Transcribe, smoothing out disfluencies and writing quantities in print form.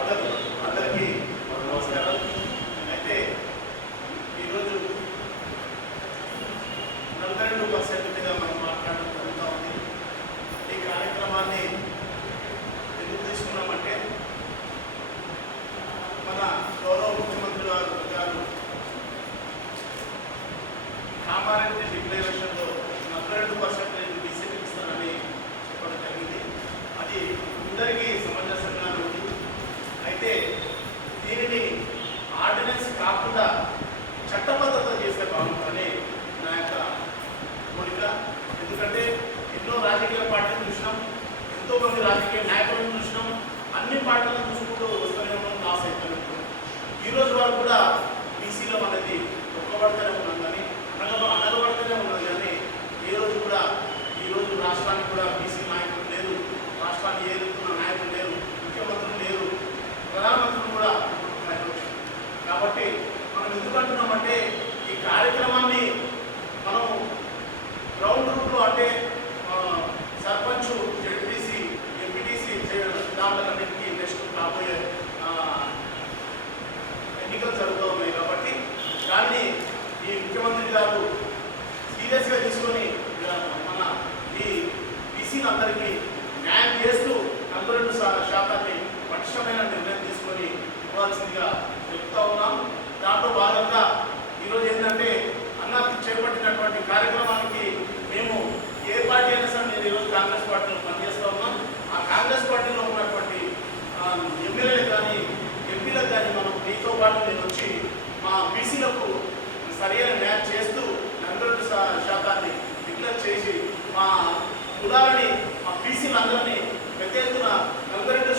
అందరికీ నమస్కారం. అయితే ఈరోజు 42% మీద మనం మాట్లాడడం జరుగుతూ ఉంది. ఈ కార్యక్రమాన్ని ఎందుకు తీసుకున్నామంటే మన గౌరవ ముఖ్యమంత్రి గారు కామారెడ్డి డిక్లరేషన్లో 42% బీసీకి ఇస్తానని చెప్పడం జరిగింది. అది అందరికీ సమంజసంగా ఉంది. అయితే దీనిని ఆర్డినెన్స్ కాకుండా చట్టబద్ధత చేస్తే బాగుంటుందని నా యొక్క కోరిక. ఎందుకంటే ఎన్నో రాజకీయ పార్టీలు చూసినాం, ఎంతోమంది రాజకీయ నాయకులను చూసినాం, అన్ని పార్టీలను చూసుకుంటూ వస్తూనే ఉన్నాం, లాస్ అవుతూనే ఉన్నాం. ఈరోజు వరకు కూడా బీసీలో అనేది ఒక్కబడితేనే ఉన్నాం, కానీ అనగబడితేనే ఉన్నది. కానీ ఏ రోజు కూడా ఈరోజు రాష్ట్రానికి కూడా బీసీ నాయకులు లేరు, రాష్ట్రాన్ని ఏలుతున్న నాయకులు లేరు, ముఖ్యమంత్రులు లేరు, ప్రధానమంత్రులు కూడా నాయకులు. కాబట్టి మనం ఎందుకు అంటున్నామంటే ఈ కార్యక్రమాన్ని మనం గ్రౌండ్ రూట్లో అంటే సర్పంచ్, జెడ్పీసీ, ఎంపీటీసీ దాంట్లన్నింటికి నెక్స్ట్ రాబోయే ఎన్నికలు జరుగుతూ ఉన్నాయి. కాబట్టి దాన్ని ఈ ముఖ్యమంత్రి గారు సీరియస్గా తీసుకొని మన ఈ బీసీని అందరికీ న్యాయం చేస్తూ 42% పటిష్టమైన నిర్ణయం తీసుకొని ఇవ్వాల్సిందిగా చెప్తా ఉన్నాం. దాంట్లో భాగంగా ఈరోజు ఏంటంటే అన్న చేపట్టినటువంటి కార్యక్రమానికి మేము ఏ పార్టీ అయినా సరే, నేను ఈరోజు కాంగ్రెస్ పార్టీలో పనిచేస్తూ ఉన్నాం. ఆ కాంగ్రెస్ పార్టీలో ఉన్నటువంటి ఎమ్మెల్యేలకు కానీ ఎంపీలకు కానీ మనం మీతో పాటు నేను వచ్చి మా బీసీలకు సరైన న్యాయం చేస్తూ 42% డిక్లేర్ చేసి మా కులాలని, మా బీసీలందరినీ పెద్ద ఎత్తున 42